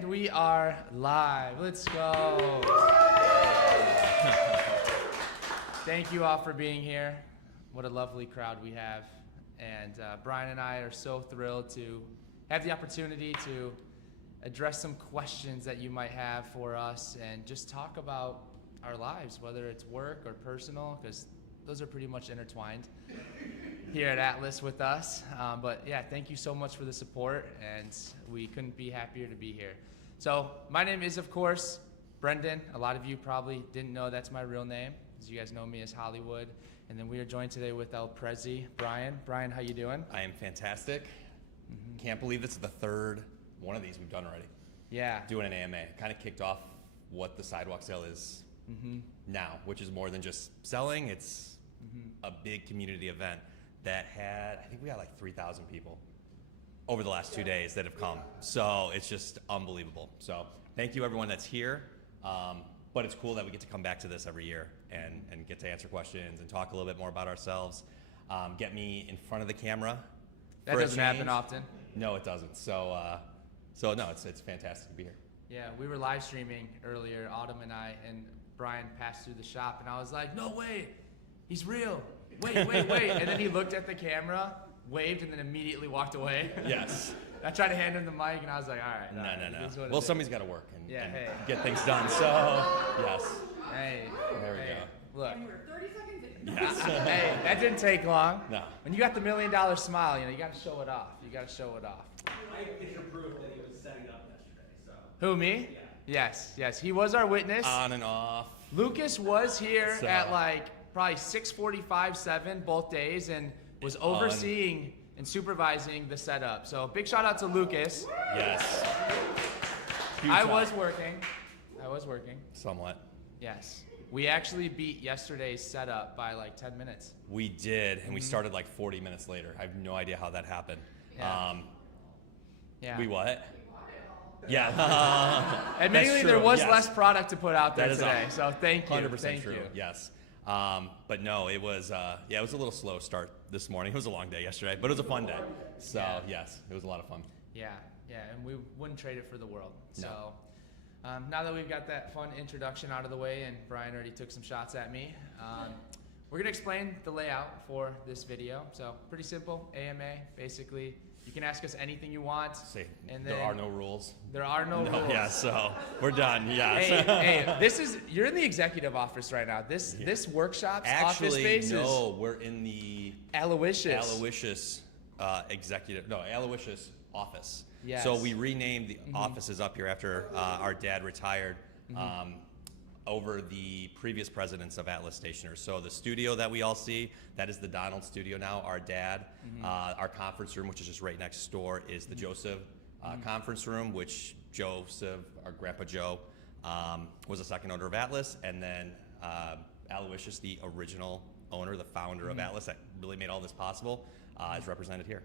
And we are live. Let's go. Thank you all for being here. What a lovely crowd we have. And Brian and I are so thrilled to have the opportunity to address some questions that you might have for us and just talk about our lives, whether it's work or personal, because those are pretty much intertwined here at Atlas with us. But yeah, thank you so much for the support, and we couldn't be happier to be here. So my name is, of course, Brendan. A lot of you probably didn't know that's my real name, because you guys know me as Hollywood. And then we are joined today with El Prezi, Brian. Brian, how you doing? I am fantastic. Can't believe this is the third one of these we've done already. Yeah. Doing an AMA. Kind of kicked off what the Sidewalk sale is now, which is more than just selling. It's a big community event that had, I think we had like 3,000 people over the last 2 days that have come. So it's just unbelievable. So thank you everyone that's here. But it's cool that we get to come back to this every year and get to answer questions and talk a little bit more about ourselves. Get me in front of the camera. That doesn't happen often. No, it doesn't. So no, it's fantastic to be here. Yeah, we were live streaming earlier, Autumn and I, and Brian passed through the shop, and I was like, no way, he's real. Wait. And then he looked at the camera, waved, and then immediately walked away. Yes. I tried to hand him the mic, and I was like, all right. No. Well, somebody's got to work and get things done. So, yes. Hey. There we go. Look. And we were 30 seconds in. Yes. Hey, that didn't take long. No. When you got the $1 million smile, you got to show it off. I think you're proof that he was setting up yesterday. So. Who, me? Yeah. Yes. He was our witness. On and off. Lucas was here at like probably 6:45, 7 both days, and was overseeing and supervising the setup. So big shout out to Lucas. Yes. I was working. Somewhat. Yes. We actually beat yesterday's setup by like 10 minutes. We did, and we started like 40 minutes later. I have no idea how that happened. Yeah. Yeah. We what? Yeah. Admittedly, there was less product to put out there today, so thank you. 100% true. Yes. But no, it was it was a little slow start this morning. It was a long day yesterday, but it was a fun day. So yes, it was a lot of fun. Yeah, and we wouldn't trade it for the world. No. So now that we've got that fun introduction out of the way, and Brian already took some shots at me, we're gonna explain the layout for this video. So pretty simple, AMA, basically. You can ask us anything you want. There are no rules. There are no rules. Yeah, so we're done. Yes. Hey, you're in the executive office right now. This workshop's office space no, we're in the Aloysius Aloysius office. Yes. So we renamed the offices up here after our dad retired over the previous presidents of Atlas Stationery. So the studio that we all see, that is the Donald studio now, our dad. Our conference room, which is just right next door, is the Joseph conference room, which Joseph, our Grandpa Joe, was the second owner of Atlas. And then Aloysius, the original owner, the founder of Atlas that really made all this possible, is represented here.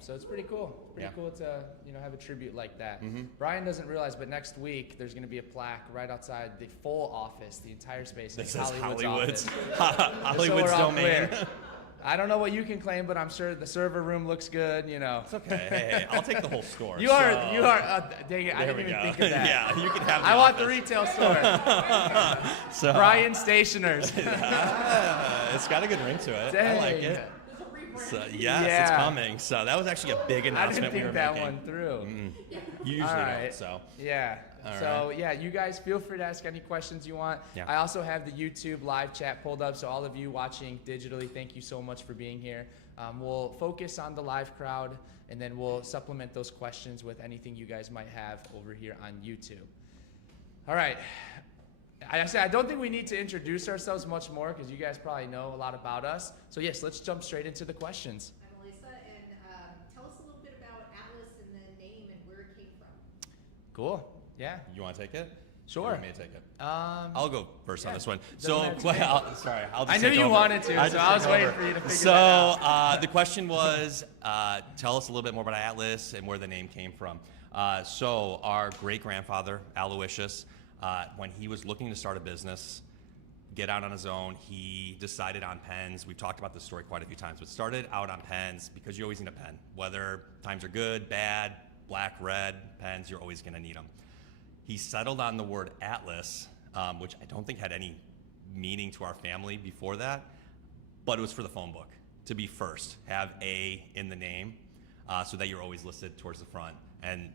So it's pretty cool. Pretty cool to have a tribute like that. Brian doesn't realize, but next week there's going to be a plaque right outside the full office, the entire space. This is Hollywood's Hollywood's domain. I don't know what you can claim, but I'm sure the server room looks good. It's okay. Hey, I'll take the whole store. You are. Dang it! I didn't even think of that. Yeah, you can have. I want the retail store. Brian Stationers. It's got a good ring to it. Dang. I like it. So, yes, it's coming. So that was actually a big announcement. I didn't think that one through. You usually don't. So you guys feel free to ask any questions you want. I also have the YouTube live chat pulled up, so all of you watching digitally, thank you so much for being here. We'll focus on the live crowd, and then we'll supplement those questions with anything you guys might have over here on YouTube. All right. I don't think we need to introduce ourselves much more because you guys probably know a lot about us. So yes, let's jump straight into the questions. I'm Elisa, and tell us a little bit about Atlas and the name and where it came from. Cool. Yeah. You want to take it? Sure. Or you want me to take it? I'll go first on this one. I'll just I knew you wanted to, so I was waiting for you to figure that out. So the question was, tell us a little bit more about Atlas and where the name came from. So our great-grandfather, Aloysius, when he was looking to start a business, get out on his own, he decided on pens. We've talked about this story quite a few times, but started out on pens because you always need a pen. Whether times are good, bad, black, red pens, you're always going to need them. He settled on the word Atlas, which I don't think had any meaning to our family before that, but it was for the phone book to be first, have A in the name, so that you're always listed towards the front. And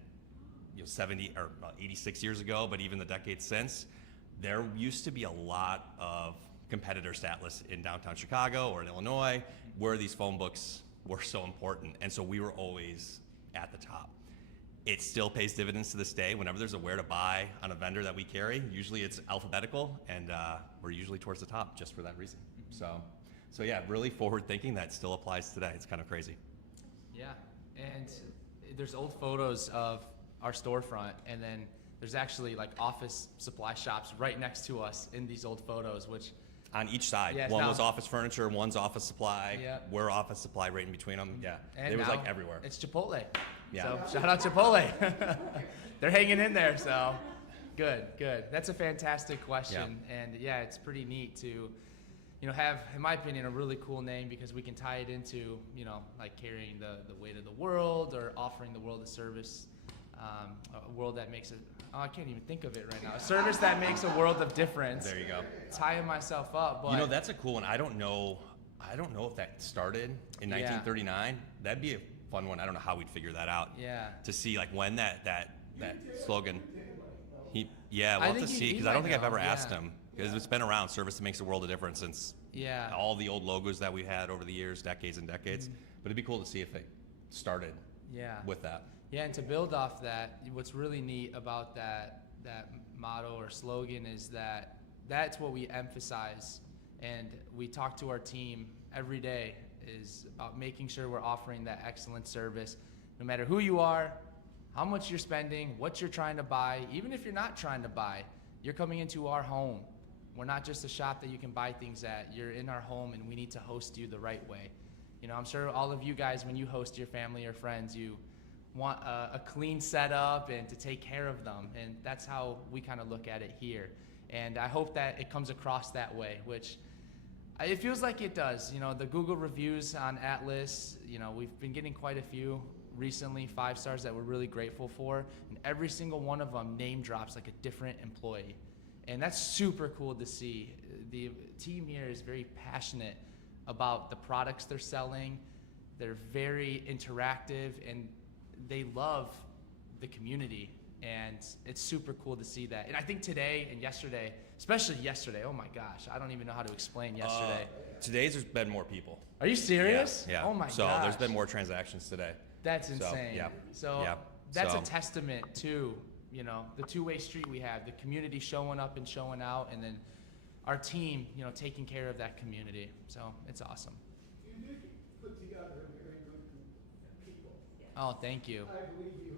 70 or 86 years ago, but even the decades since, there used to be a lot of competitors to Atlas in downtown Chicago or in Illinois, where these phone books were so important, and so we were always at the top. It still pays dividends to this day. Whenever there's a where to buy on a vendor that we carry, usually it's alphabetical, and we're usually towards the top just for that reason. So yeah, really forward thinking. That still applies today. It's kind of crazy. Yeah, and there's old photos of our storefront, and then there's actually like office supply shops right next to us in these old photos, which on each side. Yeah, one now- was office furniture, one's office supply. Yeah. We're office supply right in between them. Yeah, and it was now like everywhere. It's Chipotle. Yeah. So shout out Chipotle. They're hanging in there, so good. That's a fantastic question, and yeah, it's pretty neat to, have, in my opinion, a really cool name because we can tie it into, like carrying the weight of the world or offering the world a service, a world that makes I can't even think of it right now. A service that makes a world of difference. There you go. Tying myself up, but That's a cool one. I don't know if that started in 1939. That'd be a fun one. I don't know how we'd figure that out. Yeah. To see like when that slogan. We'll I have to think see he because I don't might think I've know, ever asked yeah. him because it's been around. Service that makes a world of difference since all the old logos that we had over the years, decades and decades. But it'd be cool to see if it started with that. Yeah, and to build off that, what's really neat about that motto or slogan is that that's what we emphasize, and we talk to our team every day is about making sure we're offering that excellent service, no matter who you are, how much you're spending, what you're trying to buy. Even if you're not trying to buy, you're coming into our home. We're not just a shop that you can buy things at. You're in our home, and we need to host you the right way. I'm sure all of you guys, when you host your family or friends, you want a clean setup and to take care of them, and that's how we kind of look at it here. And I hope that it comes across that way, which it feels like it does. The Google reviews on Atlas, we've been getting quite a few recently, 5 stars that we're really grateful for, and every single one of them name drops like a different employee, and that's super cool to see. The team here is very passionate about the products they're selling. They're very interactive, and they love the community, and it's super cool to see that. And I think today and yesterday, especially yesterday, oh my gosh, I don't even know how to explain yesterday. Today's there's been more people. Are you serious? Yeah. Oh my gosh. So there's been more transactions today. That's insane. So That's a testament to, the two-way street we have, the community showing up and showing out, and then our team, taking care of that community. So it's awesome. You did put together a very good group of people. Oh, thank you. I believe you.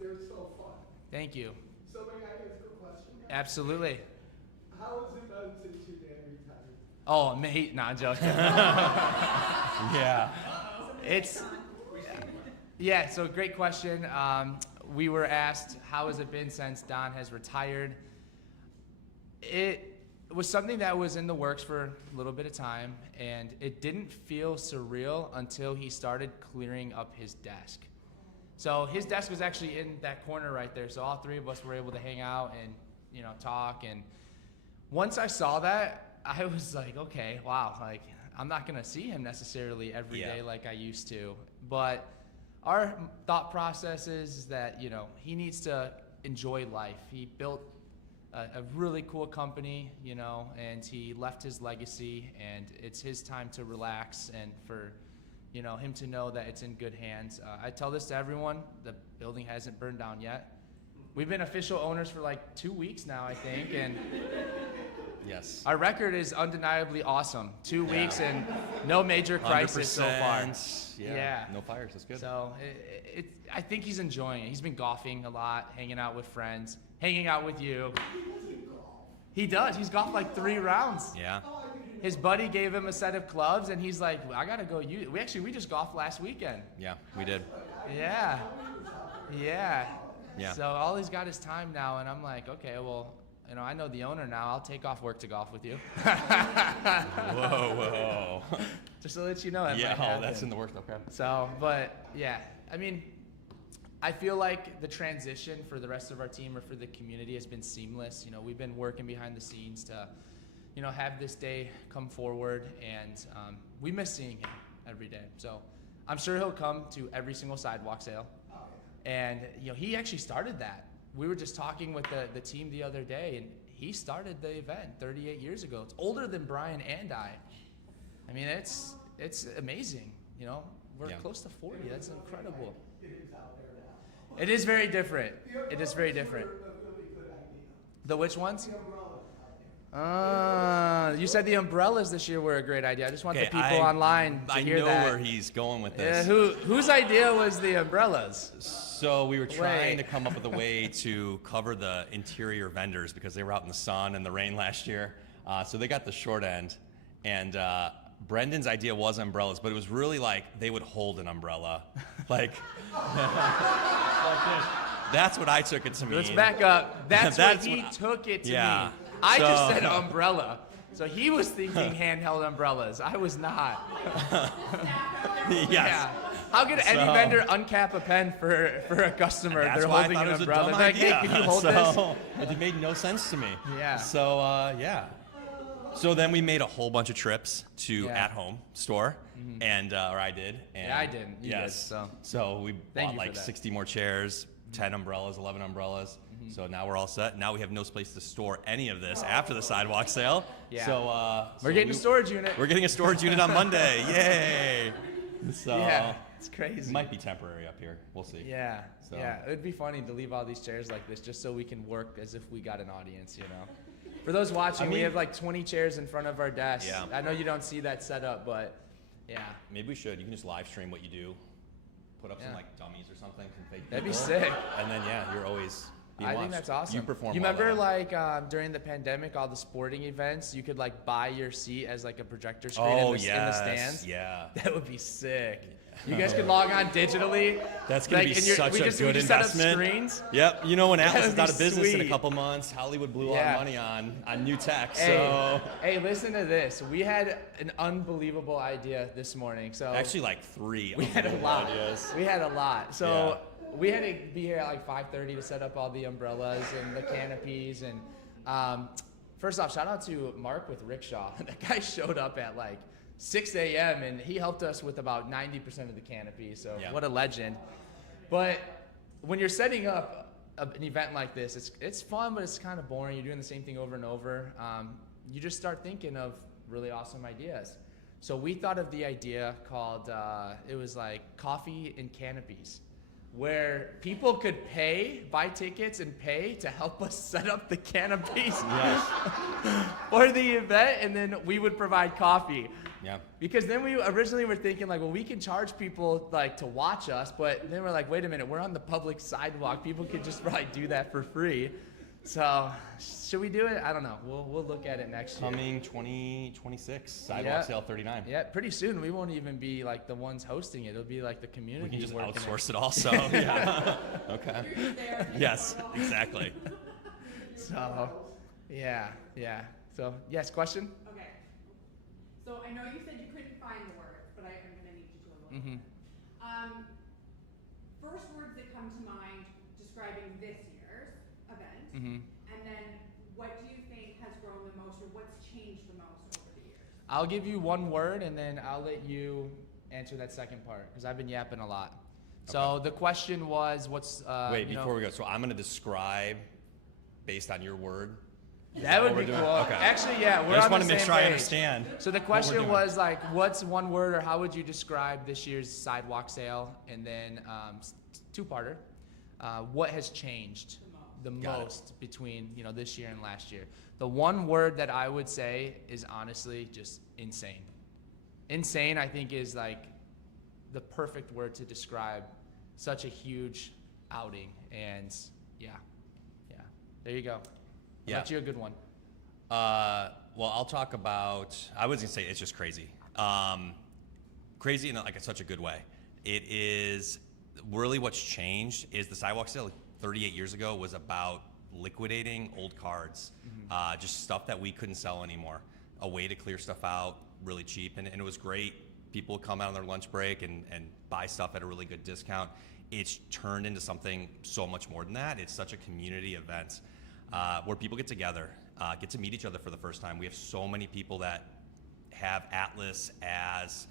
They're so fun. Thank you. So may I ask a question? Absolutely. How has it been since your dad retired? Oh, mate, not joking. Yeah. Yeah, so great question. We were asked, how has it been since Don has retired? It was something that was in the works for a little bit of time, and it didn't feel surreal until he started clearing up his desk. So his desk was actually in that corner right there, so all 3 of us were able to hang out and talk. And once I saw that, I was like, okay, wow, like I'm not gonna see him necessarily every day like I used to. But our thought process is that he needs to enjoy life. He built a really cool company, and he left his legacy, and it's his time to relax and for him to know that it's in good hands. I tell this to everyone, the building hasn't burned down yet. We've been official owners for like 2 weeks now, I think, and Yes. our record is undeniably awesome. 2 weeks and no major crisis so far. 100%. Yeah. No fires. That's good. So I think he's enjoying it. He's been golfing a lot, hanging out with friends, hanging out with you. He does. He's golfed like 3 rounds. Yeah. His buddy gave him a set of clubs, and he's like, I gotta go use. We just golfed last weekend. Yeah, we did. Yeah. Yeah. Yeah. So all he's got is time now, and I'm like, okay, well, I know the owner now. I'll take off work to golf with you. Whoa. Just to let you know that might Yeah, happen. that's in the works. Okay. So, but yeah, I mean, I feel like the transition for the rest of our team or for the community has been seamless. You know, we've been working behind the scenes to, you know, have this day come forward, and we miss seeing him every day. So I'm sure he'll come to every single sidewalk sale. And, you know, he actually started that. We were just talking with the team the other day, and he started the event 38 years ago. It's older than Brian and I. I mean, it's amazing. You know, we're close to 40. That's incredible. It is very different. It is very different. The which ones? You said the umbrellas this year were a great idea. I just want the people online to hear that. I know where he's going with this. Whose idea was the umbrellas? So we were trying to come up with a way to cover the interior vendors because they were out in the sun and the rain last year. So they got the short end. And Brendan's idea was umbrellas, but it was really like they would hold an umbrella. Like, that's what I took it to mean. Let's back up. That's what he took it to mean. I just said umbrella. So he was thinking handheld umbrellas. I was not. Yes. Yeah. How could any vendor uncap a pen for a customer? They're holding an umbrella. They're like, hey, can you hold this? It made no sense to me. Yeah. So, yeah. So then we made a whole bunch of trips to at-home store, and or I did. And I didn't. You yes. did, so we bought like that. 60 more chairs, 10 umbrellas, 11 umbrellas. So now we're all set. Now we have no place to store any of this after the sidewalk sale. Yeah. So we're getting a storage unit. We're getting a storage unit on Monday. Yay! So yeah, it's crazy. It might be temporary up here. We'll see. Yeah. So. Yeah. It'd be funny to leave all these chairs like this just so we can work as if we got an audience, you know. For those watching, we have like 20 chairs in front of our desk. Yeah. I know you don't see that setup, but yeah. Maybe we should. You can just live stream what you do. Put up some like dummies or something. Some fake That'd be people. sick. And then you're always being I watched. think that's awesome. You perform. You well remember at it. like during the pandemic, all the sporting events, you could like buy your seat as like a projector screen in the stands. Yeah. That would be sick. You guys could log on digitally. That's gonna be such a good investment. Set up screens. Yep. You know when Atlas is That'd out of be business in a sweet. couple months, Hollywood blew a lot of money on new tech. Hey, So hey, listen to this. We had an unbelievable idea this morning. So actually, like 3. we had a lot. Ideas. We had a lot. So we had to be here at like 5:30 to set up all the umbrellas and the canopies. And first off, shout out to Mark with Rickshaw. That guy showed up at like 6 a.m. and he helped us with about 90% of the canopy. So what a legend. But when you're setting up an event like this, it's fun, but it's kind of boring. You're doing the same thing over and over. You just start thinking of really awesome ideas. So we thought of the idea called, it was like coffee and canopies, where people could buy tickets and pay to help us set up the canopies for the event, and then we would provide coffee. Yeah. Because then we originally were thinking like, well, we can charge people like to watch us, but then we're like, wait a minute, we're on the public sidewalk. People could just probably do that for free. So should we do it? I don't know. We'll look at it next year. Coming 2026, Sidewalk Sale 39. Yeah, pretty soon we won't even be like the ones hosting it. It'll be like the community. We can just working outsource it also. Yeah. Okay. Yes, exactly. So, yeah. So, yes, question? Okay. So I know you said you couldn't find the words, but I'm going to need you to a little bit. First words that come to mind describing this year's event, and then what do you think has grown the most, or what's changed the most over the years? I'll give you one word, and then I'll let you answer that second part, because I've been yapping a lot. So the question was, what's Wait, before we go, so I'm going to describe based on your word. That would what be we're cool. doing? Okay. Actually, yeah, we're I just on want the to make same sure I page. understand. So the question was like, what's one word, or how would you describe this year's sidewalk sale? And then two-parter, what has changed the most between this year and last year? The one word that I would say is honestly just insane. Insane, I think, is like the perfect word to describe such a huge outing. And yeah, there you go. Yeah. That's you a good one. Well, I'll talk about, I was going to say it's just crazy. Crazy in like such a good way. It is really what's changed is the sidewalk sale 38 years ago was about liquidating old cards, just stuff that we couldn't sell anymore, a way to clear stuff out really cheap. And it was great. People would come out on their lunch break and buy stuff at a really good discount. it's turned into something so much more than that. It's such a community event where people get together, get to meet each other for the first time. We have so many people that have Atlas as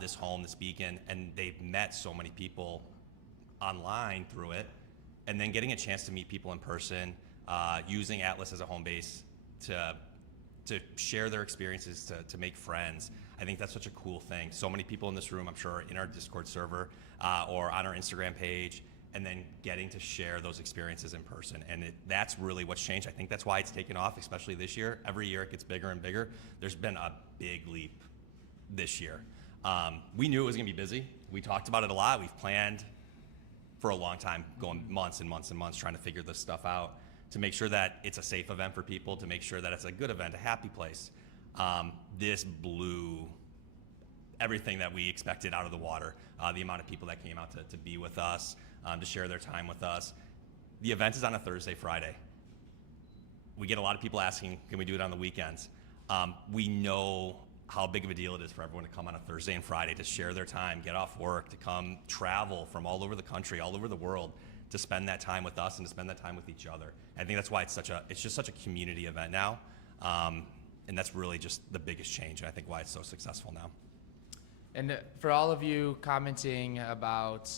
this home, this beacon, and they've met so many people online through it, and then getting a chance to meet people in person, using Atlas as a home base to share their experiences, to make friends. I think that's such a cool thing. So many people in this room, I'm sure, are in our Discord server or on our Instagram page, and then getting to share those experiences in person. And that's really what's changed. I think that's why it's taken off, especially this year. Every year it gets bigger and bigger. There's been a big leap this year. We knew it was gonna be busy. We talked about it a lot. We've planned for a long time, going months and months and months, trying to figure this stuff out, to make sure that it's a safe event for people, to make sure that it's a good event, a happy place. This blew everything that we expected out of the water. The amount of people that came out to be with us, to share their time with us. The event is on a Thursday, Friday. We get a lot of people asking, can we do it on the weekends? We know how big of a deal it is for everyone to come on a Thursday and Friday to share their time, get off work, to come travel from all over the country, all over the world, to spend that time with us and to spend that time with each other. I think that's why it's just such a community event now. And that's really just the biggest change, and I think why it's so successful now. And for all of you commenting about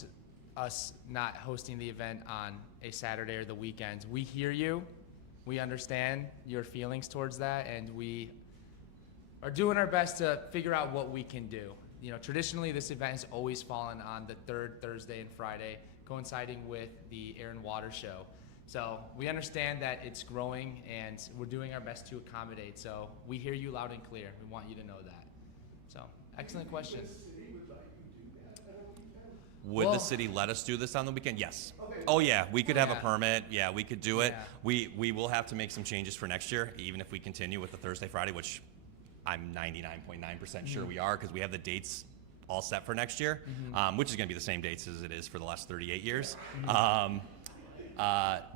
us not hosting the event on a Saturday or the weekends, we hear you. We understand your feelings towards that, and we are doing our best to figure out what we can do. You know, traditionally this event has always fallen on the third Thursday and Friday, coinciding with the Air and Water Show. So we understand that it's growing, and we're doing our best to accommodate. So we hear you loud and clear. We want you to know that. So excellent question. Would Well- the city let us do this on the weekend? Yes. Okay. Oh yeah, we could have a Yeah. permit. Yeah, we could do it. Yeah. We will have to make some changes for next year, even if we continue with the Thursday, Friday, which I'm 99.9% sure we are, because we have the dates all set for next year, which is going to be the same dates as it is for the last 38 years.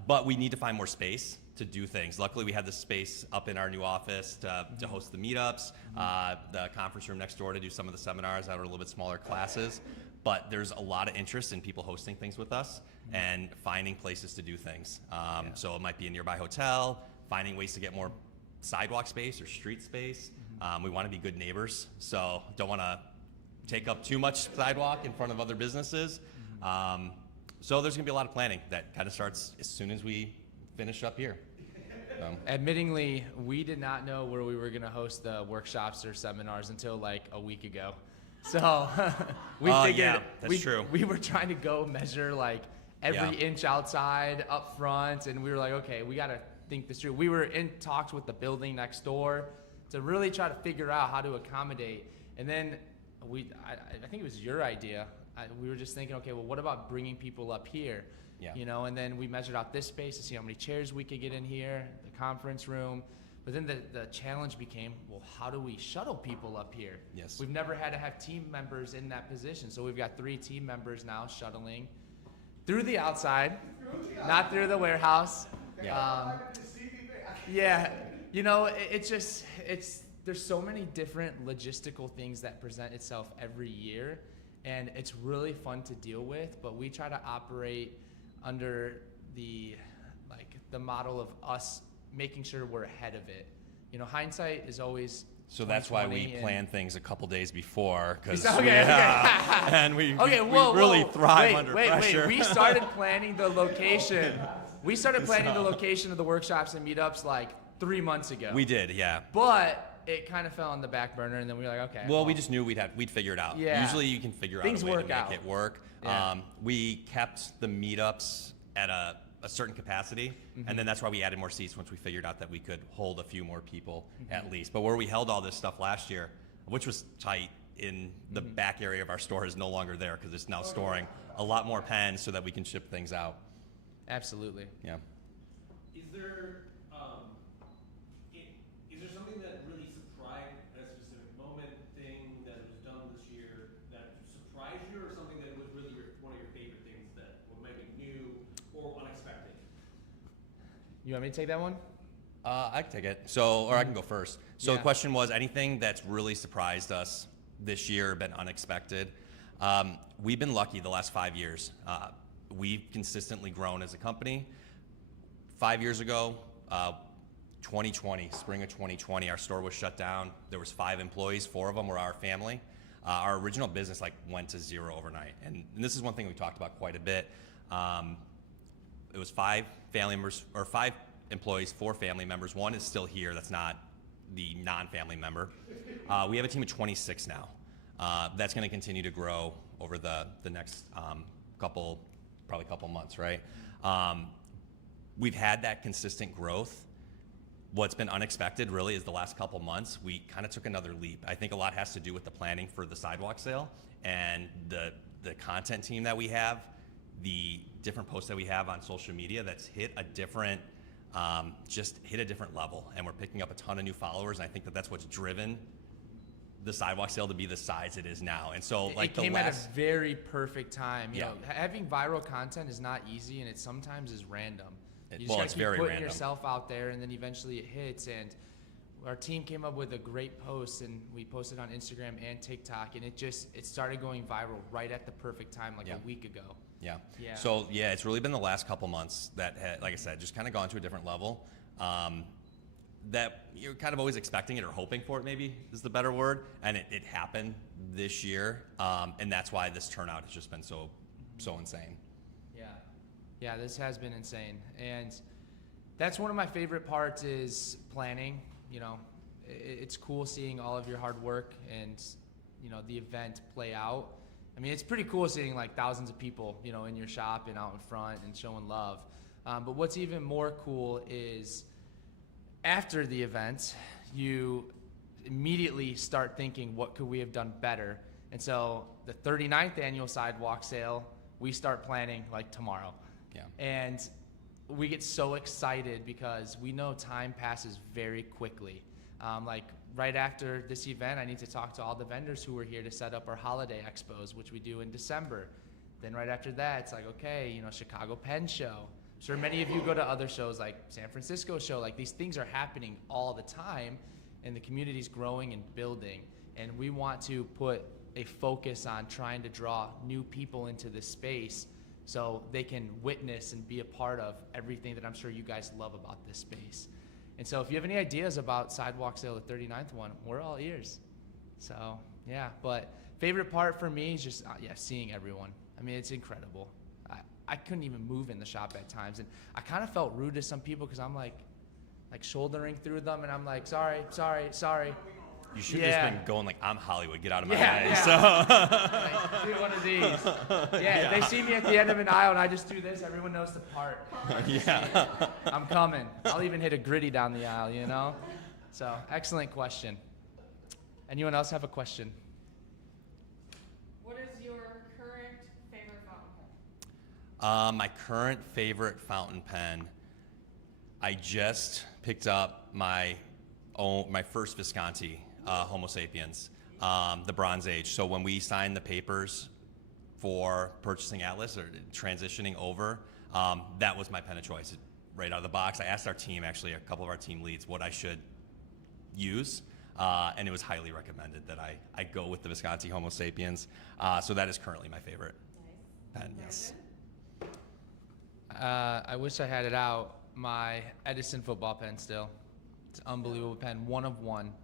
But we need to find more space to do things. Luckily, we had the space up in our new office to host the meetups, the conference room next door to do some of the seminars that are a little bit smaller classes. But there's a lot of interest in people hosting things with us and finding places to do things. So it might be a nearby hotel, finding ways to get more sidewalk space or street space. We want to be good neighbors, so don't want to take up too much sidewalk in front of other businesses. So there's going to be a lot of planning that kind of starts as soon as we finish up here. Admittingly, we did not know where we were going to host the workshops or seminars until like a week ago. So we figured yeah, that's true. We were trying to go measure like every inch outside, up front, and we were like, okay, we got to think this through. We were in talks with the building next door to really try to figure out how to accommodate. And then I think it was your idea. We were just thinking, okay, well, what about bringing people up here? Yeah. You know, and then we measured out this space to see how many chairs we could get in here, the conference room. But then the challenge became, well, how do we shuttle people up here? Yes. We've never had to have team members in that position. So we've got 3 team members now shuttling through the outside, not through the warehouse. Yeah. Yeah, you know, there's so many different logistical things that present itself every year, and it's really fun to deal with, but we try to operate under the model of us making sure we're ahead of it. You know, hindsight is always So that's why we 2020 plan things a couple days before, because Okay. and we Whoa, really whoa. thrive under Wait. pressure. We started planning the location. We started planning the location of the workshops and meetups like 3 months ago. We did, yeah. But it kind of fell on the back burner, and then we were like, okay. Well, we just knew we'd figure it out. Yeah. Usually you can figure out Things a way to work make out. it work. Yeah. We kept the meetups at a certain capacity, Mm-hmm. and then that's why we added more seats once we figured out that we could hold a few more people Mm-hmm. at least. But where we held all this stuff last year, which was tight in the Mm-hmm. back area of our store, is no longer there because it's now storing a lot more pens so that we can ship things out. Absolutely. Yeah. Is there is there something that really surprised, a specific moment, thing that was done this year that surprised you, or something that was really one of your favorite things that might be new or unexpected? You want me to take that one? I can take it. So, or I can go first. So Yeah. the question was anything that's really surprised us this year, been unexpected. We've been lucky the last 5 years. We've consistently grown as a company. 5 years ago, 2020, spring of 2020, our store was shut down. There was 5 employees, 4 of them were our family. Our original business went to 0 overnight. And this is one thing we talked about quite a bit. It was 5 family members, or 5 employees, 4 family members. 1 is still here, that's not the non-family member. We have a team of 26 now. That's gonna continue to grow over the next probably couple months, right? We've had that consistent growth. What's been unexpected really is the last couple months, we kind of took another leap. I think a lot has to do with the planning for the sidewalk sale and the content team that we have, the different posts that we have on social media that's hit a different, just hit a different level. And we're picking up a ton of new followers. And I think that that's what's driven the sidewalk sale to be the size it is now. And so it came at a very perfect time. You know, having viral content is not easy, and it sometimes is random. You just gotta keep putting yourself out there, and then eventually it hits. And our team came up with a great post, and we posted on Instagram and TikTok, and it started going viral right at the perfect time, a week ago. Yeah. So it's really been the last couple months that had, like I said, just kind of gone to a different level. That you're kind of always expecting it or hoping for it, maybe is the better word, and it happened this year, and that's why this turnout has just been so insane. Yeah, this has been insane, and that's one of my favorite parts is planning. You know, it's cool seeing all of your hard work and, you know, the event play out. I mean, it's pretty cool seeing thousands of people, you know, in your shop and out in front and showing love. But what's even more cool is after the event, you immediately start thinking, what could we have done better? And so the 39th annual sidewalk sale, we start planning tomorrow. Yeah. And we get so excited because we know time passes very quickly. Right after this event, I need to talk to all the vendors who were here to set up our holiday expos, which we do in December. Then right after that, it's okay, you know, Chicago Pen Show. I'm sure many of you go to other shows like San Francisco Show. These things are happening all the time, and the community's growing and building. And we want to put a focus on trying to draw new people into this space so they can witness and be a part of everything that I'm sure you guys love about this space. And so if you have any ideas about Sidewalk Sale, the 39th one, we're all ears. So yeah, but favorite part for me is just seeing everyone. I mean, it's incredible. I couldn't even move in the shop at times, and I kind of felt rude to some people because I'm like shouldering through them, and I'm like, sorry. You should have just been going I'm Hollywood, get out of my way. Yeah. Do one of these. They see me at the end of an aisle and I just do this, everyone knows to part. Yeah. I'm coming. I'll even hit a gritty down the aisle, you know? So, excellent question. Anyone else have a question? What is your current favorite fountain pen? My current favorite fountain pen, I just picked up my first Visconti Homo sapiens, the Bronze Age. So when we signed the papers for purchasing Atlas or transitioning over, that was my pen of choice right out of the box. I asked our team, actually a couple of our team leads, what I should use, and it was highly recommended that I go with the Visconti Homo sapiens. So that is currently my favorite pen, yes. I wish I had it out. My Edison football pen still. It's an unbelievable pen. One of one.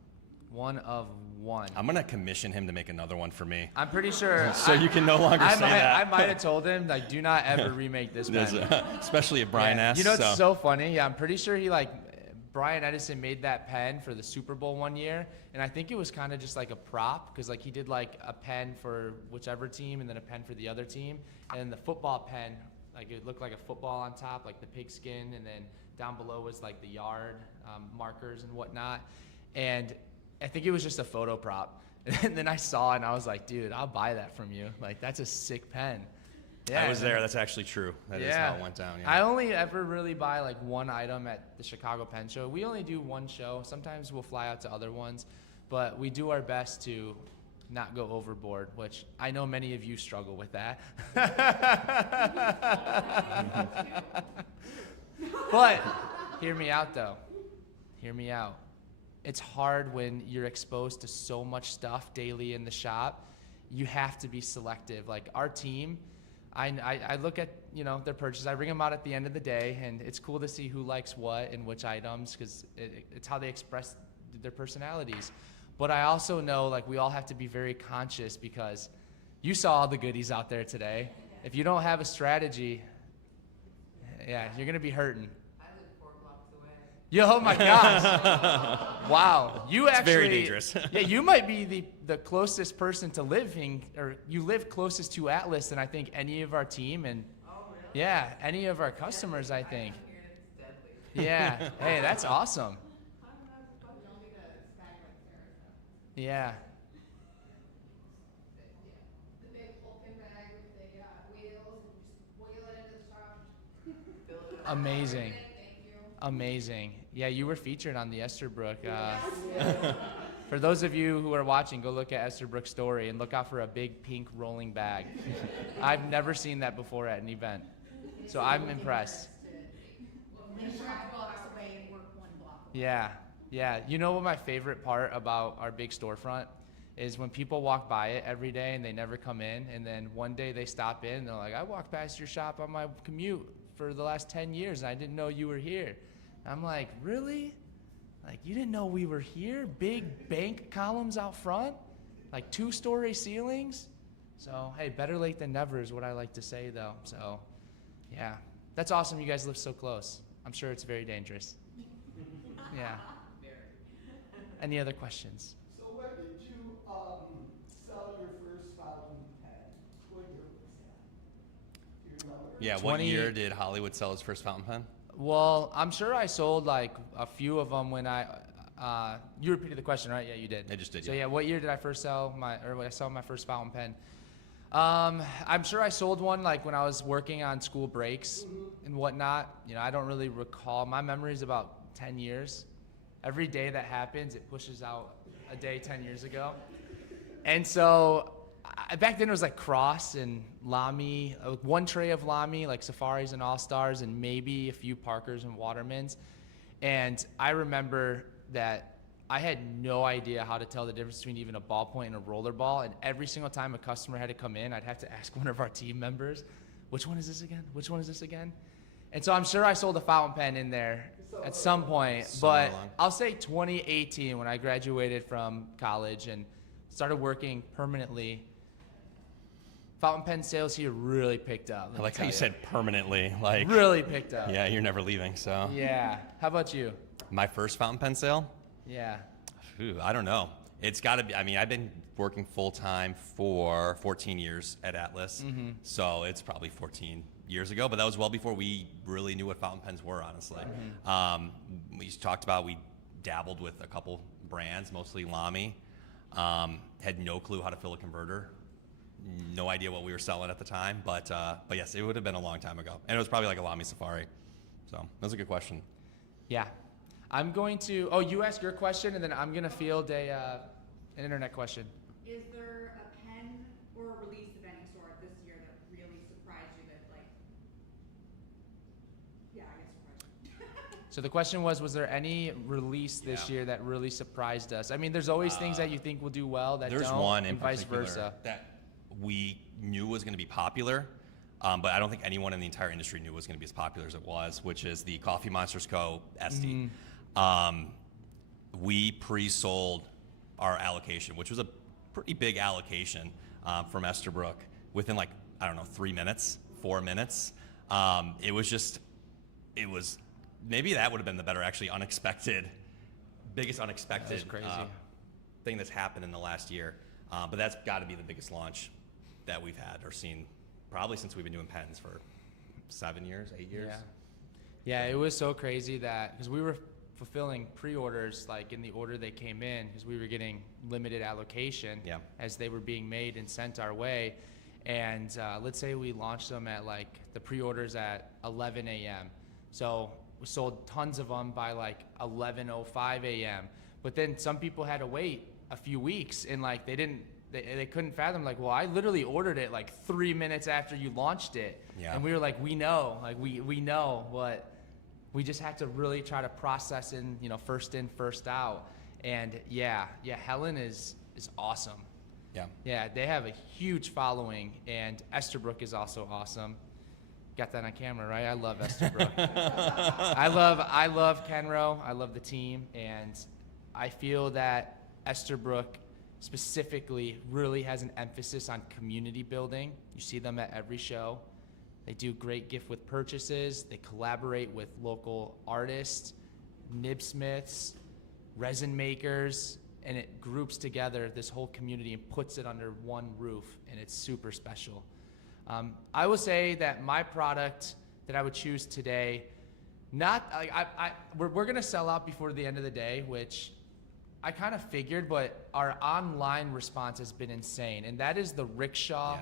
I'm going to commission him to make another one for me. I'm pretty sure. So you can no longer say that. I might have told him, do not ever remake this pen. Especially if Brian asks. You know, it's so funny. Yeah, I'm pretty sure Brian Edison made that pen for the Super Bowl one year. And I think it was kind of just a prop because he did a pen for whichever team and then a pen for the other team. And the football pen, it looked like a football on top, the pigskin, and then down below was the yard markers and whatnot. And I think it was just a photo prop. And then I saw it and I was like, dude, I'll buy that from you. That's a sick pen. Yeah, I was there. That's actually true. That is how it went down. Yeah. I only ever really buy one item at the Chicago Pen Show. We only do one show. Sometimes we'll fly out to other ones, but we do our best to not go overboard, which I know many of you struggle with that. But hear me out though. Hear me out. It's hard when you're exposed to so much stuff daily in the shop, you have to be selective. Like our team, I look at, you know, their purchases. I bring them out at the end of the day, and it's cool to see who likes what and which items, because it's how they express their personalities. But I also know, like, we all have to be very conscious, because you saw all the goodies out there today. If you don't have a strategy, yeah, you're gonna be hurting. I live 4 blocks away. Yo, oh my gosh. Wow. You It's actually, very dangerous. yeah, you might be the closest person to living, or you live closest to Atlas than I think any of our team, and Oh, really? yeah, any of our customers, I think. I'm here, it's deadly. Yeah. Hey, that's awesome. We all need a bag like Sarah's. Yeah. The big Vulcan bag with the wheels, and just wheel it into the shop. Fill it up. Amazing. Thank you. Amazing. Yeah, you were featured on the Esterbrook. For those of you who are watching, go look at Esterbrook's story and look out for a big pink rolling bag. I've never seen that before at an event, so I'm impressed. Live 5 blocks away and work 1 block away. Yeah, yeah. You know what my favorite part about our big storefront is? When people walk by it every day and they never come in, and then one day they stop in and they're like, I walked past your shop on my commute for the last 10 years and I didn't know you were here. I'm like, really? Like, you didn't know we were here? Big bank columns out front? Like 2-story ceilings? So, hey, better late than never is what I like to say, though. So, yeah. That's awesome you guys live so close. I'm sure it's very dangerous. Yeah. Any other questions? So when did you sell your first fountain pen? What year was that? Do you remember? Yeah, 20 what year did Hollywood sell his first fountain pen? Well, I'm sure I sold like a few of them when you repeated the question, right? Yeah, you did. I just did, So yeah. yeah, what year did I first sell when I sold my first fountain pen? I'm sure I sold one like when I was working on school breaks and whatnot. You know, I don't really recall. My memory is about 10 years. Every day that happens, it pushes out a day 10 years ago. And so back then it was like Cross and Lamy, 1 tray of Lamy, like Safaris and All-Stars, and maybe a few Parkers and Watermans. And I remember that I had no idea how to tell the difference between even a ballpoint and a roller ball. And every single time a customer had to come in, I'd have to ask one of our team members, which one is this again? Which one is this again? And so I'm sure I sold a fountain pen in there at some point. Somewhere But along. I'll say 2018, when I graduated from college and started working permanently, fountain pen sales here really picked up. I like how you said permanently. Like, Really picked up. yeah, you're never leaving. So Yeah. How about you? my first fountain pen sale, Yeah. I don't know. It's got to be. I mean, I've been working full time for 14 years at Atlas, so it's probably 14 years ago. But that was well before we really knew what fountain pens were, honestly. We talked about, we dabbled with a couple brands, mostly Lamy. Had no clue how to fill a converter. No idea what we were selling at the time, but yes, it would have been a long time ago, and it was probably like a Lamy Safari. So that was a good question. Yeah. I'm going to, you ask your question, and then I'm going to field an internet question. Is there a pen or a release of any sort this year that really surprised you that, like, yeah, I guess surprised you? So the question was there any release this Yeah. year that really surprised us? I mean, there's always things that you think will do well that There's don't, one in and vice particular versa. that we knew was going to be popular, but I don't think anyone in the entire industry knew was going to be as popular as it was, which is the Coffee Monsters Co. SD. We pre-sold our allocation, which was a pretty big allocation from Esterbrook within, like, I don't know, 3 minutes, 4 minutes. It was maybe that would have been the better, actually, biggest unexpected That's crazy. thing that's happened in the last year. But that's got to be the biggest launch that we've had or seen probably since we've been doing pens for 7 years, 8 years. Yeah, it was so crazy that, because we were fulfilling pre-orders like in the order they came in, because we were getting limited allocation Yeah. as they were being made and sent our way. And let's say we launched them at like the pre-orders at 11 a.m. So we sold tons of them by like 11:05 a.m. But then some people had to wait a few weeks, and like they couldn't fathom, like, well, I literally ordered it like 3 minutes after you launched it. Yeah. And we were like, we know, like we know, but we just had to really try to process in, first in, first out. And yeah, Helen is awesome. Yeah. Yeah, they have a huge following, and Esterbrook is also awesome. Got that on camera, right? I love Esterbrook. I love Kenro. I love the team, and I feel that Esterbrook specifically really has an emphasis on community building. You see them at every show. They do great gift with purchases. They collaborate with local artists, nibsmiths, resin makers, and it groups together this whole community and puts it under one roof, and it's super special. I will say that my product that I would choose today, we're gonna sell out before the end of the day, which I kind of figured, but our online response has been insane, and that is the rickshaw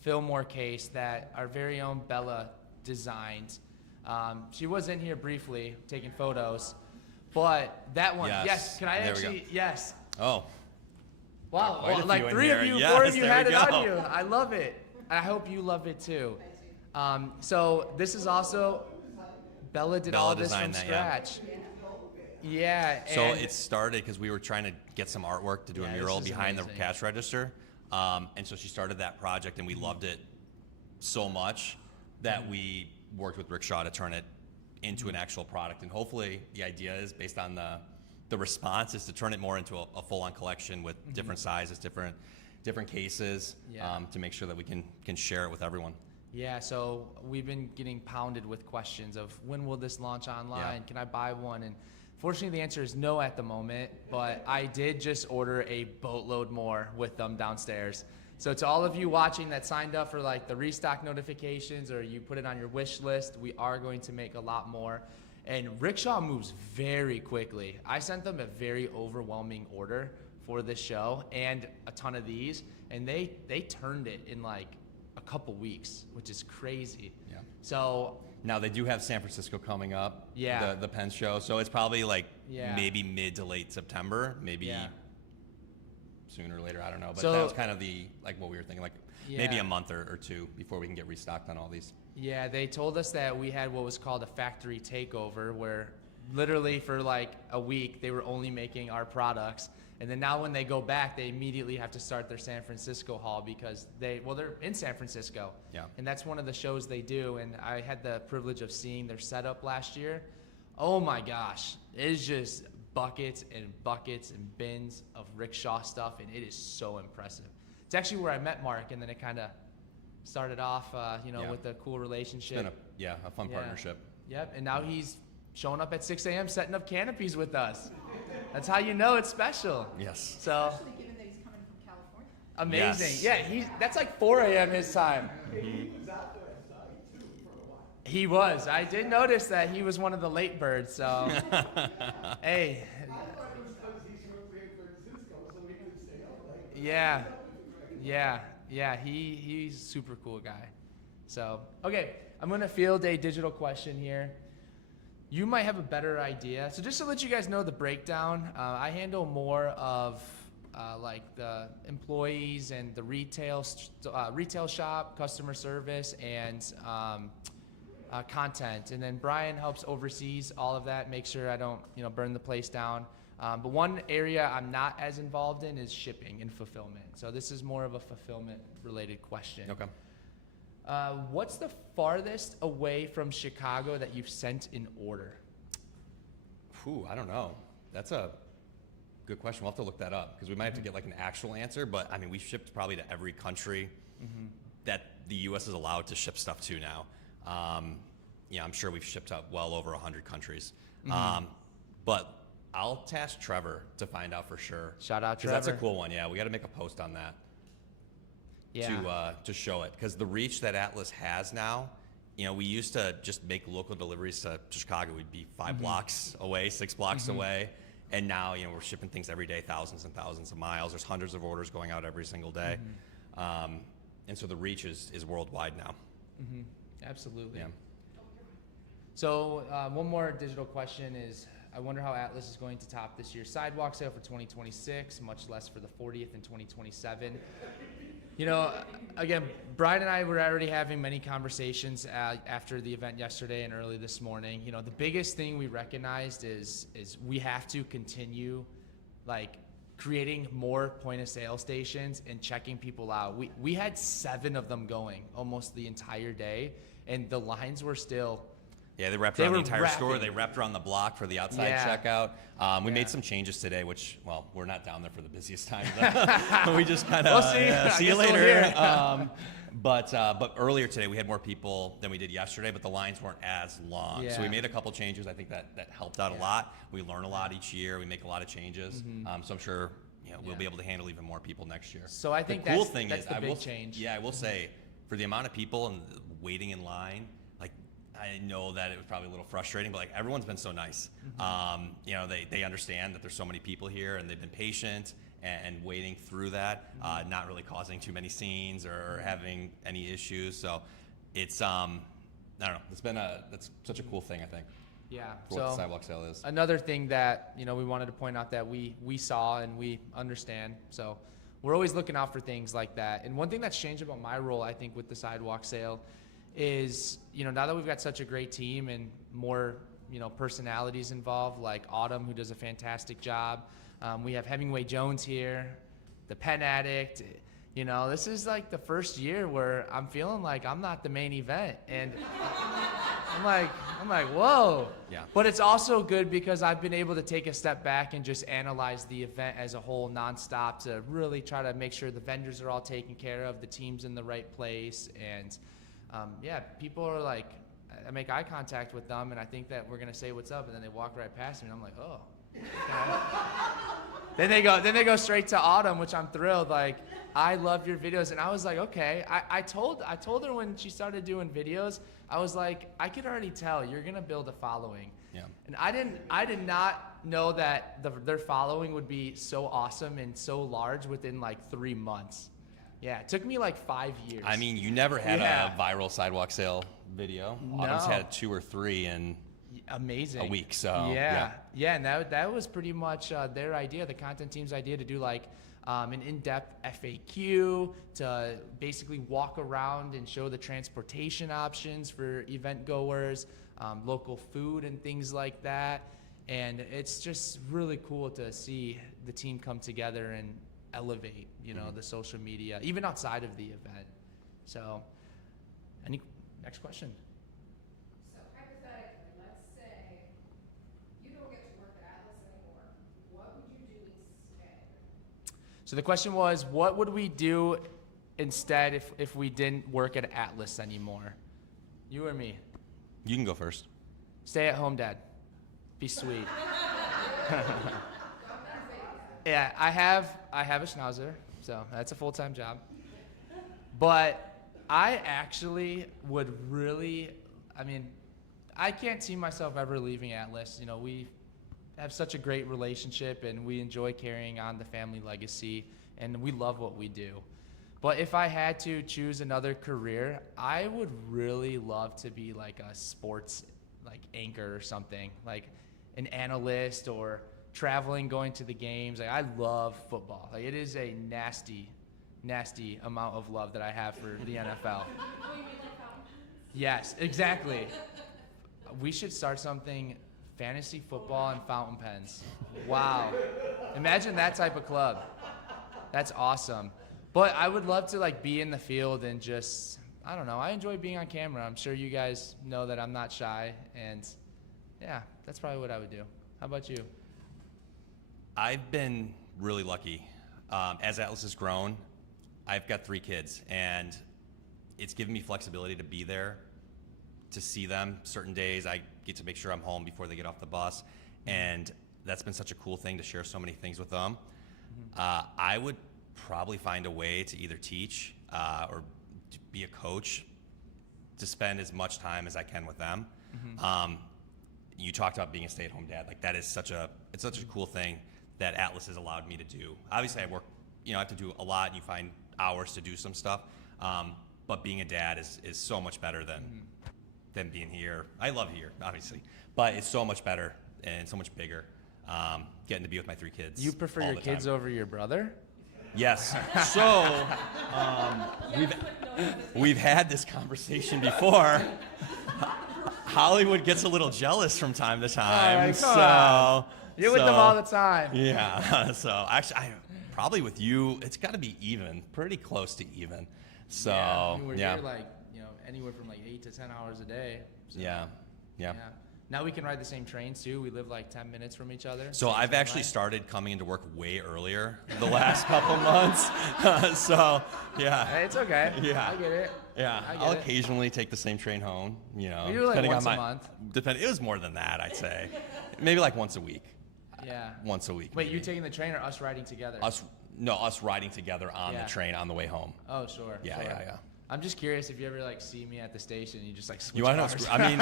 Fillmore case that our very own Bella designed. She was in here briefly taking photos, but that one, yes, can I There we actually, go. yes. Oh, Wow, Quite a well, like few in 3 of here. you, Yes, 4 of you there had we it on go. you. I love it. I hope you love it too. So this is also, Bella did all Bella this from designed that, scratch. Yeah. so and it started because we were trying to get some artwork to do Yeah, a this mural is behind amazing. the cash register. And so she started that project, and we loved it so much that we worked with Rickshaw to turn it into an actual product. And hopefully the idea is, based on the response, is to turn it more into a full-on collection with different sizes, different cases, Yeah. to make sure that we can share it with everyone. Yeah, so we've been getting pounded with questions of when will this launch online? Yeah. Can I buy one? And fortunately, the answer is no at the moment, but I did just order a boatload more with them downstairs. So to all of you watching that signed up for like the restock notifications or you put it on your wish list, we are going to make a lot more. And Rickshaw moves very quickly. I sent them a very overwhelming order for this show and a ton of these, and they turned it in like a couple weeks, which is crazy. Yeah. So Now they do have San Francisco coming up. Yeah. The Penn show. So it's probably like Yeah. maybe mid to late September, maybe Yeah. sooner or later. I don't know. But So- that was kind of what we were thinking, like maybe Yeah. a month or two before we can get restocked on all these. yeah, they told us that we had what was called a factory takeover, where literally for like a week they were only making our products. And then now when they go back, they immediately have to start their San Francisco haul because they're in San Francisco. Yeah. And that's one of the shows they do. And I had the privilege of seeing their setup last year. Oh my gosh. It is just buckets and buckets and bins of rickshaw stuff. And it is so impressive. It's actually where I met Mark. And then it kind of started off, Yeah. with a cool It's relationship. been a fun Yeah. partnership. Yep. And now he's showing up at 6 a.m. setting up canopies with us. That's how you know it's special. Yes. So Especially given that he's coming from California. amazing. Yes. Yeah, that's like 4 a.m. his time. He was out there outside too for a while. He was. I did notice that he was one of the late birds. So, hey, I thought it was because he's from San Francisco, so he could stay up late. yeah. He's a super cool guy. So, okay, I'm gonna field a digital question here. You might have a better idea. So just to let you guys know the breakdown, I handle more of like the employees and the retail shop, customer service, and content. And then Brian helps oversees all of that, make sure I don't burn the place down. But one area I'm not as involved in is shipping and fulfillment. So this is more of a fulfillment related question. Okay. What's the farthest away from Chicago that you've sent an order? I don't know. That's a good question. We'll have to look that up because we might have to get like an actual answer. But I mean, we've shipped probably to every country that the U.S. is allowed to ship stuff to now. I'm sure we've shipped to well over 100 countries. But I'll task Trevor to find out for sure. Shout out 'Cause that's a Trevor. cool one. Yeah, we got to make a post on that. Yeah. To show it, because the reach that Atlas has now, we used to just make local deliveries to Chicago. We'd be 5 blocks away, 6 blocks away, and now we're shipping things every day, thousands and thousands of miles. There's hundreds of orders going out every single day, and so the reach is worldwide now. Absolutely. Yeah. So one more digital question is, I wonder how Atlas is going to top this year's Sidewalk sale for 2026, much less for the 40th in 2027. Again, Brian and I were already having many conversations after the event yesterday and early this morning. The biggest thing we recognized is we have to continue like creating more point of sale stations and checking people out. We had 7 of them going almost the entire day, and the lines were still. Yeah, they wrapped They around the were entire store. wrapping. They wrapped around the block for the outside Yeah. checkout. We Yeah. made some changes today, which, well, we're not down there for the busiest time. We just kind of We'll see. I see you guess we'll later. hear. But earlier today we had more people than we did yesterday, but the lines weren't as long. So we Yeah. made a couple changes. I think that helped out a lot. We learn a lot each year. We make a lot of changes. So I'm sure we'll be able to handle even more people next year. So I think the cool that's- thing that's is the I big will change. Yeah, I will say for the amount of people and waiting in line, like I know that it was probably a little frustrating, but like everyone's been so nice. They understand that there's so many people here and they've been patient and waiting through that, not really causing too many scenes or having any issues. So it's I don't know. That's such a cool thing, I think, Yeah. for what the sidewalk sale is. Another thing that we wanted to point out that we saw and we understand. So we're always looking out for things like that. And one thing that's changed about my role, I think, with the sidewalk sale is now that we've got such a great team and more personalities involved, like Autumn, who does a fantastic job. We have Hemingway Jones here, the pen addict. This is like the first year where I'm feeling like I'm not the main event, and I'm like, whoa. Yeah. But it's also good because I've been able to take a step back and just analyze the event as a whole nonstop to really try to make sure the vendors are all taken care of, the team's in the right place, and people are like, I make eye contact with them, and I think that we're gonna say what's up, and then they walk right past me, and I'm like, oh. Okay. Then they go straight to Autumn, which I'm thrilled. Like, I love your videos, and I was like, okay. I told her when she started doing videos, I was like, I could already tell you're gonna build a following. Yeah. And I did not know that their following would be so awesome and so large within like 3 months. Yeah, it took me like 5 years. I mean, you never had Yeah. a viral sidewalk sale video. No. Autumn's had 2 or 3 in Amazing. a week. So yeah, and that was pretty much their idea, the content team's idea, to do like an in-depth FAQ, to basically walk around and show the transportation options for event goers, local food and things like that. And it's just really cool to see the team come together and elevate, the social media, even outside of the event. So, next question? So hypothetically, let's say you don't get to work at Atlas anymore. What would you do instead? So the question was, what would we do instead if we didn't work at Atlas anymore? You or me? you can go first. Stay at home, Dad. Be sweet. Yeah, I have a schnauzer, so that's a full-time job. But I actually would really, I can't see myself ever leaving Atlas. We have such a great relationship, and we enjoy carrying on the family legacy, and we love what we do. But if I had to choose another career, I would really love to be like a sports anchor or something, like an analyst or traveling, going to the games. Like, I love football. Like, it is a nasty amount of love that I have for the NFL. Yes, exactly. We should start something, fantasy football and fountain pens. Wow. Imagine that type of club. That's awesome. But I would love to be in the field and just, I don't know, I enjoy being on camera. I'm sure you guys know that I'm not shy, and yeah, that's probably what I would do. How about you? I've been really lucky. As Atlas has grown, I've got 3 kids, and it's given me flexibility to be there, to see them. Certain days I get to make sure I'm home before they get off the bus, and that's been such a cool thing to share so many things with them. I would probably find a way to either teach or to be a coach, to spend as much time as I can with them. You talked about being a stay-at-home dad. Like, that is such a cool thing that Atlas has allowed me to do. Obviously, I work, I have to do a lot, and you find hours to do some stuff. But being a dad is so much better than being here. I love here, obviously, but it's so much better and so much bigger. Getting to be with my 3 kids. You prefer all your the kids time. over your brother? Yes. So we've had this conversation before. Hollywood gets a little jealous from time to time. All right, come on. You're with them all the time. Yeah. So actually, probably with you, it's got to be even, pretty close to even. So I mean, we're yeah. here like, anywhere from like 8 to 10 hours a day. So, Yeah. Now we can ride the same trains too. We live like 10 minutes from each other. So Same I've train actually line. started coming into work way earlier the last couple months. So yeah. Hey, it's okay. Yeah. I get it. Yeah, I get I'll it. occasionally take the same train home. We do like depending once on a my month. It was more than that, I'd say. Maybe like once a week. Yeah. Once a week. Wait, maybe. you taking the train or us riding together? us riding together on Yeah. the train on the way home. Oh, sure. Yeah, sure. yeah. I'm just curious if you ever like see me at the station, you just like switch You want to know? cars. I mean,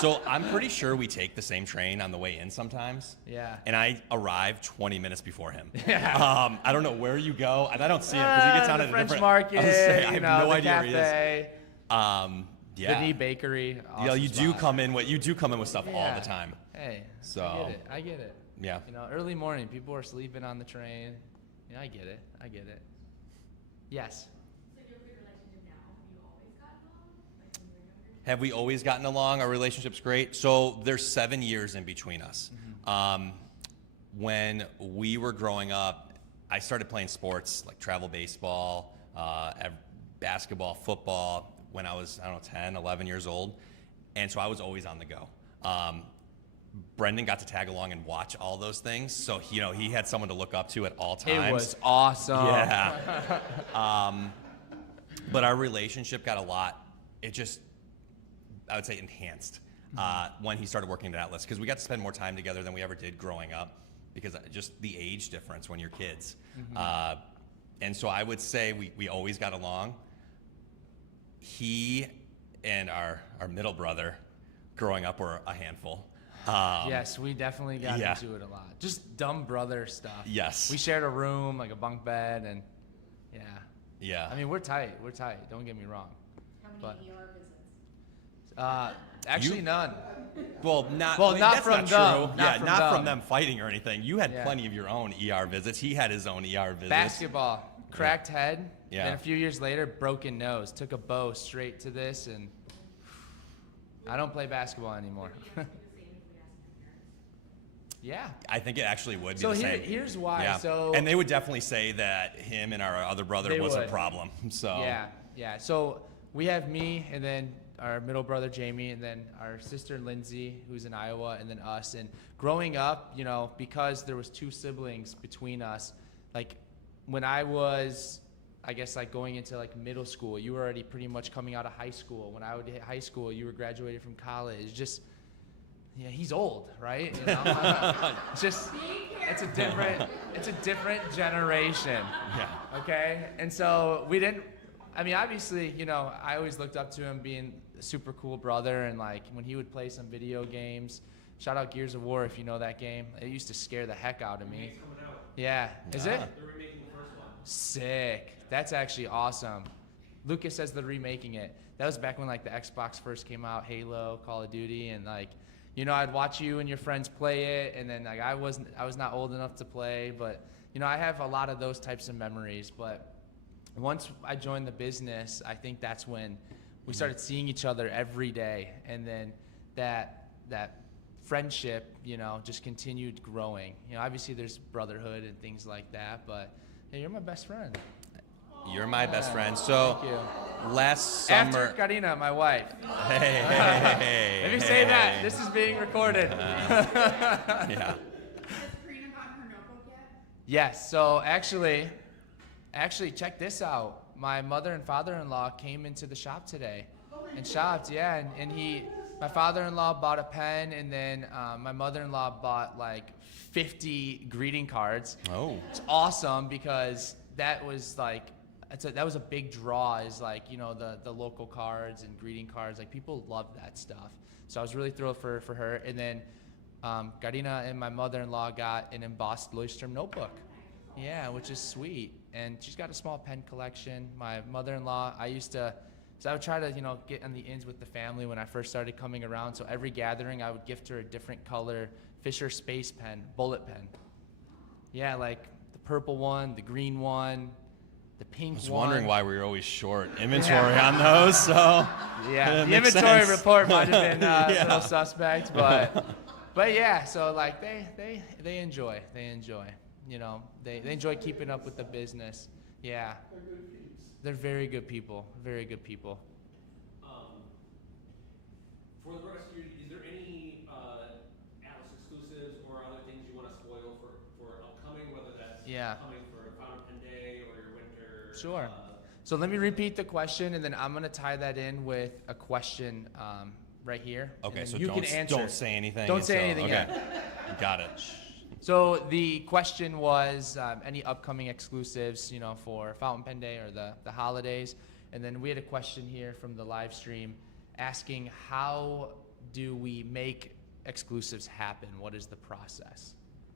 so I'm pretty sure we take the same train on the way in sometimes. Yeah. And I arrive 20 minutes before him. Yeah. I don't know where you go, and I don't see him because he gets on the at a French different. Market, I was gonna say, I you have know, no the idea where he is. cafe, Yeah. the knee bakery. Yeah, awesome you do spot. come in with stuff all Yeah. the time. Hey, So- I get it. Yeah. Early morning, people are sleeping on the train. Yeah, I get it. Yes. So your good relationship now, have you always gotten along? Like when you were younger? Have we always gotten along? Our relationship's great. So there's 7 years in between us. When we were growing up, I started playing sports like travel baseball, basketball, football when I was, 10, 11 years old. And so I was always on the go. Brendan got to tag along and watch all those things. So, he had someone to look up to at all times. It was awesome. Yeah. But our relationship got I would say enhanced when he started working at Atlas, because we got to spend more time together than we ever did growing up, because just the age difference when you're kids. And so I would say we always got along. He and our middle brother growing up were a handful. Yes, we definitely got Yeah. into it a lot. Just dumb brother stuff. Yes. We shared a room, like a bunk bed, and yeah. Yeah. I mean, we're tight. Don't get me wrong. How many But- ER visits? Actually, none. Well, not not from that's them. not true. Not Yeah, from not them. from them fighting or anything. You had Yeah. plenty of your own ER visits. He had his own ER visits. Basketball, cracked head. Yeah. Then a few years later, broken nose. Took a bow straight to this, and I don't play basketball anymore. Would you ask you the same if we asked your parents? Yeah. I think it actually would be So the same. here's why. Yeah. So And they would definitely say that him and our other brother They was a would. problem. So Yeah. So we have me, and then our middle brother Jamie, and then our sister Lindsay, who's in Iowa, and then us. And growing up, because there was 2 siblings between us, like when I was, I guess, like going into like middle school, you were already pretty much coming out of high school. When I would hit high school, you were graduated from college. Just, yeah, he's old, right? It's just, it's a different generation. Yeah. Okay? And so we didn't, obviously, I always looked up to him being a super cool brother, and like when he would play some video games, shout out Gears of War if you know that game. It used to scare the heck out of me. It's coming out. Yeah. Is it? Ah. They're remaking the first one. Sick. That's actually awesome. Lucas says they're remaking it. That was back when like the Xbox first came out, Halo, Call of Duty, and like, I'd watch you and your friends play it, and then like I was not old enough to play, but I have a lot of those types of memories. But once I joined the business, I think that's when we started seeing each other every day, and then that friendship, just continued growing. Obviously there's brotherhood and things like that, but hey, you're my best friend. You're my best friend. So Thank you. last After summer. Karina, my wife. Hey. Let me say that. This is being recorded. Yeah. Has Karina gotten her notebook yet? Yes. So actually, check this out. My mother and father-in-law came into the shop today and shopped. Yeah, and my father-in-law bought a pen, and then my mother-in-law bought like 50 greeting cards. Oh. It's awesome because that was like, that was a big draw, is like, the local cards and greeting cards. Like people love that stuff. So I was really thrilled for her. And then Karina and my mother-in-law got an embossed Leuchtturm notebook. Yeah, which is sweet. And she's got a small pen collection. My mother-in-law, I would try to, get on the ins with the family when I first started coming around. So every gathering, I would gift her a different color Fisher Space pen, bullet pen. Yeah, like the purple one, the green one, the pink one. I was wondering why we were always short inventory on those. So Yeah, it the makes inventory sense. report might have been a Yeah. little suspect, but But yeah, so like they enjoy. You know, they enjoy keeping up with the business. Yeah. They're good peeps. They're very good people. Very good people. For the rest of you, is there any Atlas exclusives or other things you want to spoil for upcoming, whether that's Yeah. coming for Fountain Pen Day or your winter? Sure. So let me repeat the question, and then I'm gonna tie that in with a question right here. and Okay, then so you don't, can answer. don't say anything. Don't say until- anything okay. yet. Got it. So the question was any upcoming exclusives, you know, for Fountain Pen Day or the holidays, and then we had a question here from the live stream asking how do we make exclusives happen? What is the process?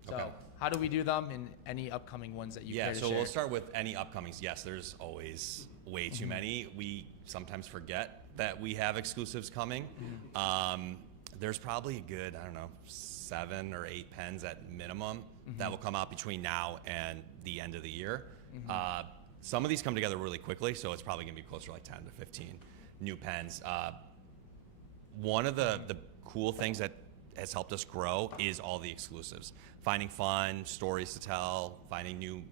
So Okay. how do we do them, and any upcoming ones that you Yeah, care to so share? we'll start with any upcomings. Yes, there's always way too many. We sometimes forget that we have exclusives coming. There's probably a good, I don't know, 7 or 8 pens at minimum that will come out between now and the end of the year. Some of these come together really quickly, so it's probably gonna be closer to like 10 to 15 new pens. One of the cool things that has helped us grow is all the exclusives. Finding fun stories to tell, finding new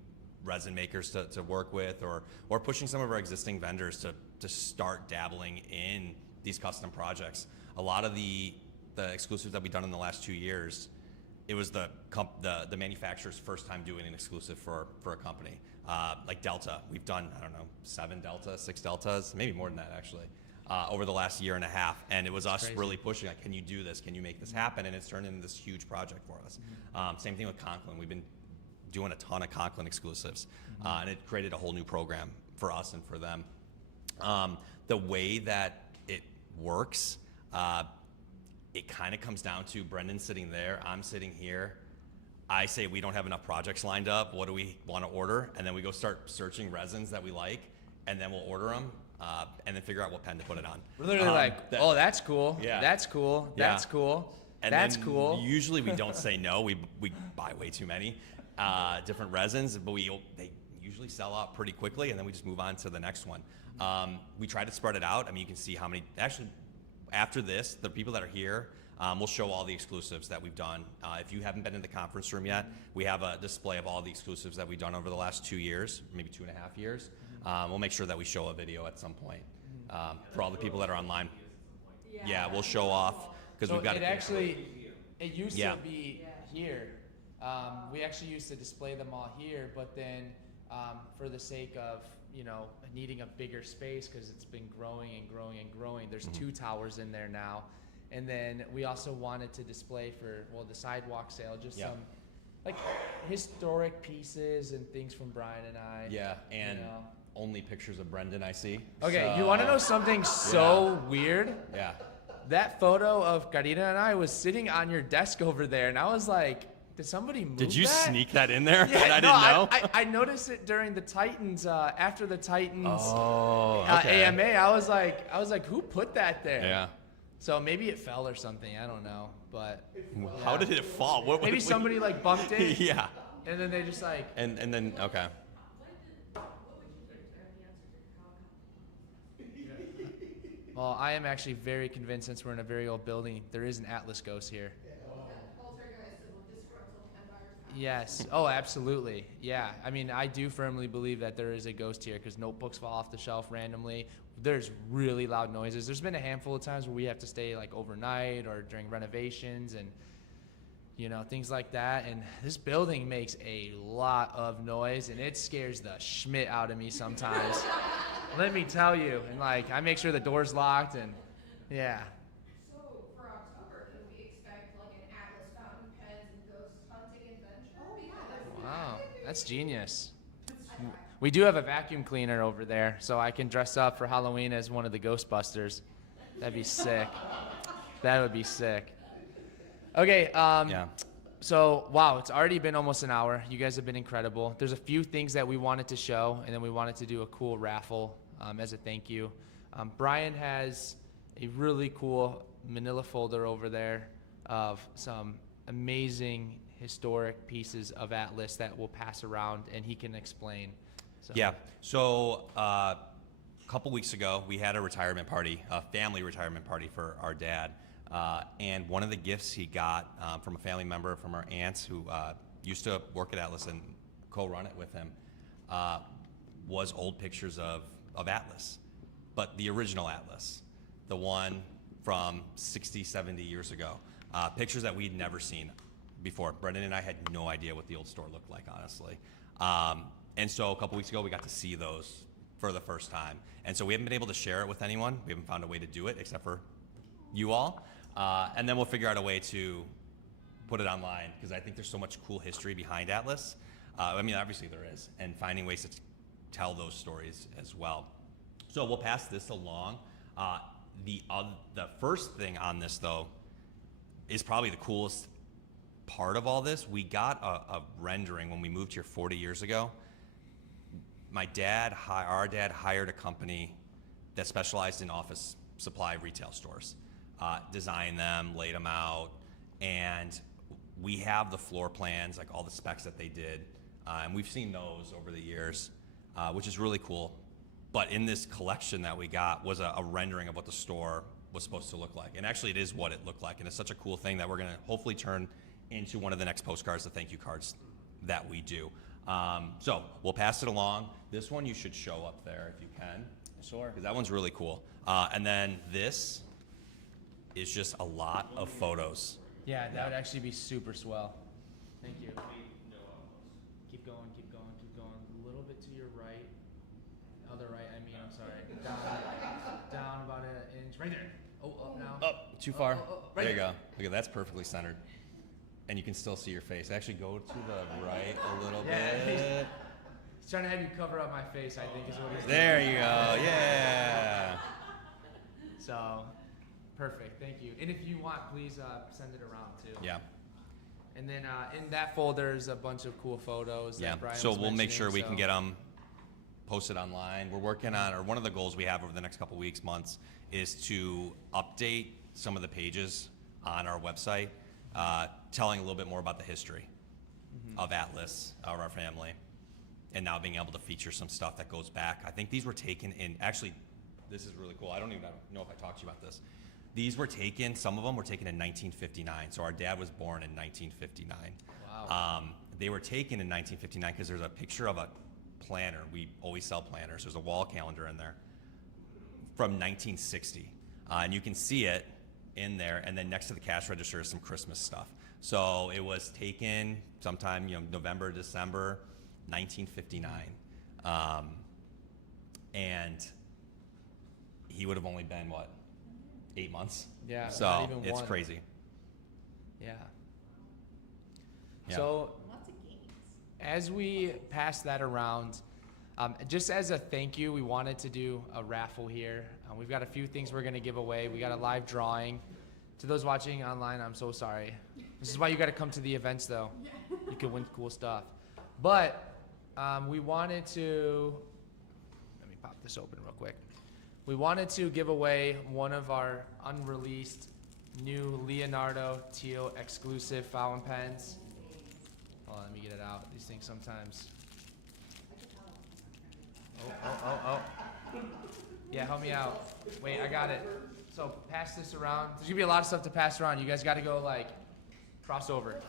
resin makers to work with, or pushing some of our existing vendors to start dabbling in these custom projects. A lot of the exclusives that we've done in the last 2 years, it was the manufacturer's first time doing an exclusive for a company. Like Delta, we've done, I don't know, 7 Delta, 6 Deltas, maybe more than that actually, over the last year and a half. And it was us crazy. really pushing, like, can you do this? Can you make this happen? And it's turned into this huge project for us. Same thing with Conklin. We've been doing a ton of Conklin exclusives, and it created a whole new program for us and for them. The way that it works, it kind of comes down to Brendan sitting there, I'm sitting here. I say we don't have enough projects lined up. What do we want to order? And then we go start searching resins that we like, and then we'll order them, and then figure out what pen to put it on. We're literally like, oh, that's cool. Yeah. That's cool. Yeah. That's cool. And That's then cool. Usually we don't say no. We buy way too many different resins, but they usually sell out pretty quickly, and then we just move on to the next one. We try to spread it out. I mean, you can see how many. Actually, after this, the people that are here, we'll show all the exclusives that we've done. If you haven't been in the conference room yet, we have a display of all the exclusives that we've done over the last 2 years, maybe 2.5 years. We'll make sure that we show a video at some point for all the people that are online. Yeah, we'll show off because So we've got it actually, it used Yeah. to be here. We actually used to display them all here, but then for the sake of, you know, needing a bigger space because it's been growing and growing and growing, there's 2 towers in there now. And then we also wanted to display for, well, the sidewalk sale, just Yeah. some like historic pieces and things from Brian and I. Yeah, and you know. only pictures of Brendan I see. Okay, So- you want to know something so weird? Yeah. That photo of Karina and I was sitting on your desk over there, and I was like, did somebody move Did you that? sneak that in there? Yeah, I didn't know. I noticed it during the Titans, after the Titans Oh, okay. AMA. I was like, who put that there? Yeah. So maybe it fell or something. I don't know, but How did it fall? What, maybe somebody like bumped it, Yeah. and then they just like. And then okay. What would you do to the answer to how? Well, I am actually very convinced, since we're in a very old building, there is an Atlas ghost here. Poltergeist of disgruntled pen buyers. Yes. Oh, absolutely. Yeah. I mean, I do firmly believe that there is a ghost here because notebooks fall off the shelf randomly. There's really loud noises. There's been a handful of times where we have to stay like overnight or during renovations and, you know, things like that. And this building makes a lot of noise, and it scares the schmidt out of me sometimes. Let me tell you. And like, I make sure the door's locked, and yeah. So for October, can we expect like an Atlas fountain pens and ghost hunting adventure? Oh, yeah, Because Wow, that's genius. We do have a vacuum cleaner over there, so I can dress up for Halloween as one of the Ghostbusters. That'd be sick. That would be sick. Okay, Yeah. so wow, it's already been almost an hour. You guys have been incredible. There's a few things that we wanted to show, and then we wanted to do a cool raffle as a thank you. Brian has a really cool manila folder over there of some amazing historic pieces of Atlas that we'll pass around, and he can explain. So. Yeah. So a couple weeks ago, we had a retirement party, a family retirement party for our dad. And one of the gifts he got from a family member from our aunts who used to work at Atlas and co-run it with him was old pictures of Atlas, but the original Atlas, the one from 60, 70 years ago. Pictures that we'd never seen before. Brendan and I had no idea what the old store looked like, honestly. And so a couple weeks ago, we got to see those for the first time. And so we haven't been able to share it with anyone. We haven't found a way to do it except for you all. And then we'll figure out a way to put it online because I think there's so much cool history behind Atlas. I mean, obviously there is, and finding ways to tell those stories as well. So we'll pass this along. The first thing on this, though, is probably the coolest part of all this. We got a rendering when we moved here 40 years ago. Our dad hired a company that specialized in office supply retail stores, designed them, laid them out, and we have the floor plans, like all the specs that they did, and we've seen those over the years, which is really cool. But in this collection that we got was a rendering of what the store was supposed to look like. And actually it is what it looked like. And it's such a cool thing that we're gonna hopefully turn into one of the next postcards, the thank you cards that we do. So we'll pass it along. This one you should show up there if you can. Sure. Because that one's really cool. And then this is just a lot of photos. Yeah, that would actually be super swell. Thank you. Keep going, keep going, keep going. A little bit to your right. Other right, I mean, I'm sorry. Down about an inch. Right there. Oh, up now. Up, too far. Right There you go. Look at that's perfectly centered. And you can still see your face. Actually, go to the right a little Yeah, bit. He's trying to have you cover up my face, I think is what he's doing. There you go. Yeah. So, perfect. Thank you. And if you want, please send it around too. Yeah. And then in that folder is a bunch of cool photos. Yeah. That Brian So was we'll make mentioning, sure we so- can get them posted online. We're working on, or one of the goals we have over the next couple weeks, months, is to update some of the pages on our website, telling a little bit more about the history of Atlas, of our family, and now being able to feature some stuff that goes back. I think these were taken in, actually, this is really cool. I don't even know if I talked to you about this. These were taken, some of them were taken in 1959. So our dad was born in 1959. Wow. They were taken in 1959 because there's a picture of a planner. We always sell planners. There's a wall calendar in there from 1960. And you can see it in there. And then next to the cash register is some Christmas stuff. So it was taken sometime, November, December, 1959. And he would have only been, 8 months? Yeah, not So even it's one. crazy. Yeah. Yeah. So Lots of games. as we pass that around, just as a thank you, we wanted to do a raffle here. We've got a few things we're going to give away. We got a live drawing. To those watching online, I'm so sorry. This is why you got to come to the events, though. You can win cool stuff. But we wanted to, let me pop this open real quick. We wanted to give away one of our unreleased new Leonardo Teal exclusive fountain pens. Hold on, let me get it out. These things sometimes. Oh. Yeah, help me out. Wait, I got it. So pass this around. There's gonna be a lot of stuff to pass around. You guys got to go cross over.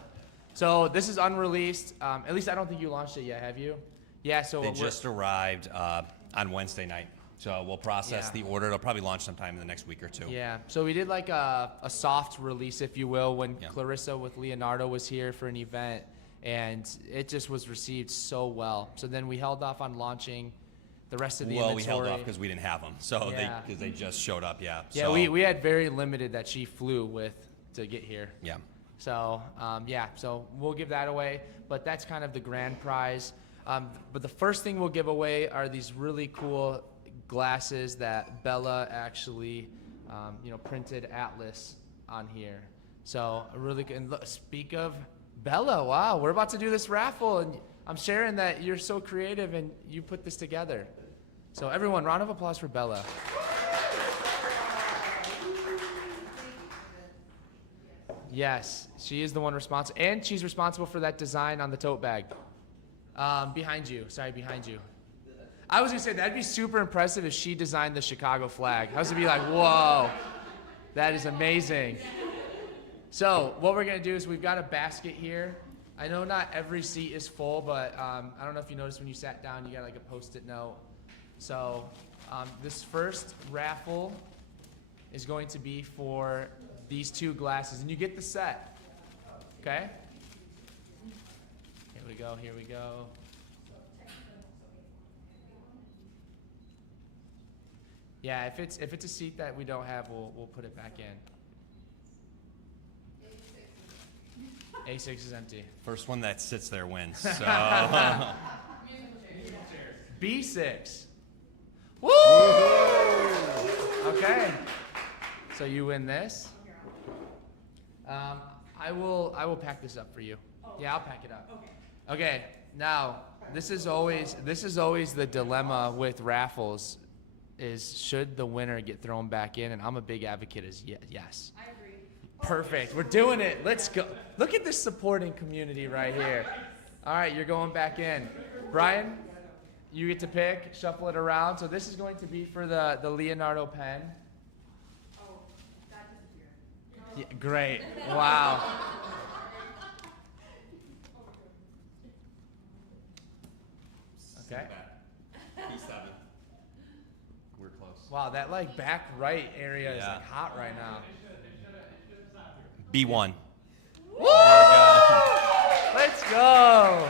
So this is unreleased. At least I don't think you launched it yet, have you? Yeah. So They just arrived on Wednesday night. So we'll process Yeah. the order. It'll probably launch sometime in the next week or two. Yeah. So we did a soft release, if you will, when Yeah. Clarissa with Leonardo was here for an event, and it just was received so well. So then we held off on launching the rest of the Well, we inventory. held off because we didn't have them. So Yeah. because they just showed up. Yeah. Yeah, So, we had very limited that she flew with to get here. Yeah. So, so we'll give that away, but that's kind of the grand prize. But the first thing we'll give away are these really cool glasses that Bella actually, printed Atlas on here. So really good. And look, speak of Bella, wow, we're about to do this raffle, and I'm sharing that you're so creative and you put this together. So everyone, round of applause for Bella. Yes, she is the one responsible, and she's responsible for that design on the tote bag. Behind you. I was gonna say that'd be super impressive if she designed the Chicago flag. I was gonna be like, whoa. That is amazing. So what we're gonna do is we've got a basket here. I know not every seat is full, but I don't know if you noticed when you sat down, you got like a Post-it note. So this first raffle is going to be for these 2 glasses, and you get the set. Okay? Here we go. Here we go. Yeah, if it's a seat that we don't have, we'll put it back in. A6 is empty. First one that sits there wins. So B6. Woo! Okay. So you win this. I will pack this up for you. Yeah, I'll pack it up. Okay. Now, this is always the dilemma with raffles is should the winner get thrown back in, and I'm a big advocate as yes. I agree. Perfect. We're doing it. Let's go. Look at this supporting community right here. All right, you're going back in. Brian, you get to pick, shuffle it around. So this is going to be for the Leonardo pen. Oh, that disappeared. Yeah, great. Wow. Okay. P7. We're close. Wow, that like back right area is Yeah. like hot right now. B1. Woo! Let's go.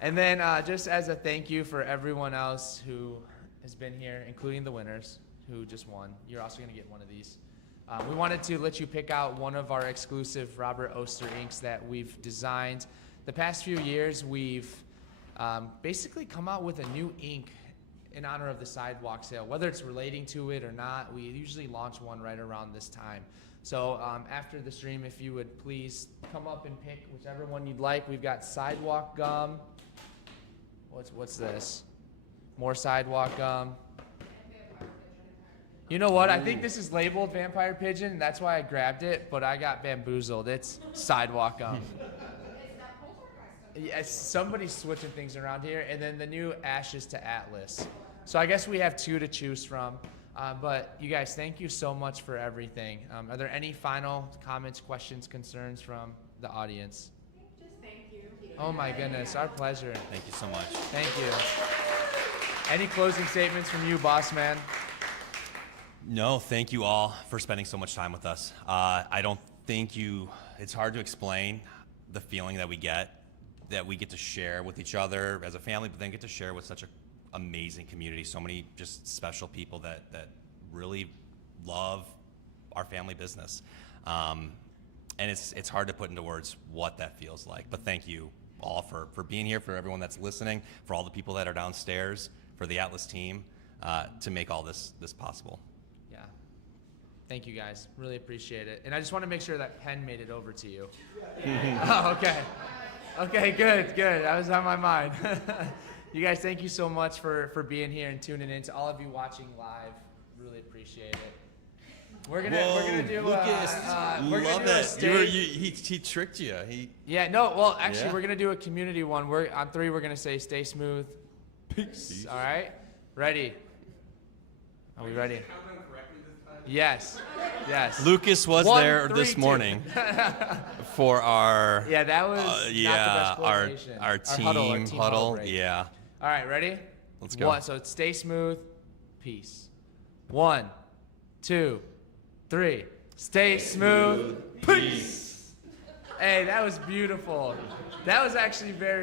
And then just as a thank you for everyone else who has been here, including the winners who just won, you're also going to get one of these. We wanted to let you pick out one of our exclusive Robert Oster inks that we've designed. The past few years, we've basically come out with a new ink in honor of the Sidewalk sale. Whether it's relating to it or not, we usually launch one right around this time. So after the stream, if you would please come up and pick whichever one you'd like. We've got Sidewalk gum. What's this? More Sidewalk gum. You know what? I think this is labeled Vampire Pigeon, and that's why I grabbed it, but I got bamboozled. It's Sidewalk gum. Yes, somebody's switching things around here. And then the new Ashes to Atlas. So I guess we have 2 to choose from. But you guys, thank you so much for everything. Are there any final comments, questions, concerns from the audience? Just thank you. Oh my goodness, our pleasure. Thank you so much. Thank you. Any closing statements from you, boss man? No, thank you all for spending so much time with us. I don't think it's hard to explain the feeling that we get to share with each other as a family, but then get to share with such an amazing community, so many just special people that really love our family business. And it's hard to put into words what that feels like, but thank you all for being here, for everyone that's listening, for all the people that are downstairs, for the Atlas team, to make all this possible. Yeah. Thank you guys. Really appreciate it. And I just want to make sure that pen made it over to you. Oh, okay. Okay, good. That was on my mind. You guys, thank you so much for being here and tuning in. To all of you watching live, really appreciate it. We're gonna do Lucas, love a that. stage. He tricked you. Actually, Yeah. we're gonna do a community one. On 3, we're gonna say "Stay smooth." Peace. All right. Ready? Are we ready? Yes. Lucas was 1, there 3, this 2. morning for our Yeah, that was not the best coordination. our team team huddle. break. Yeah. All right, ready? Let's go. So it's stay smooth, peace. 1, 2, 3. Stay smooth, peace. Hey, that was beautiful. That was actually very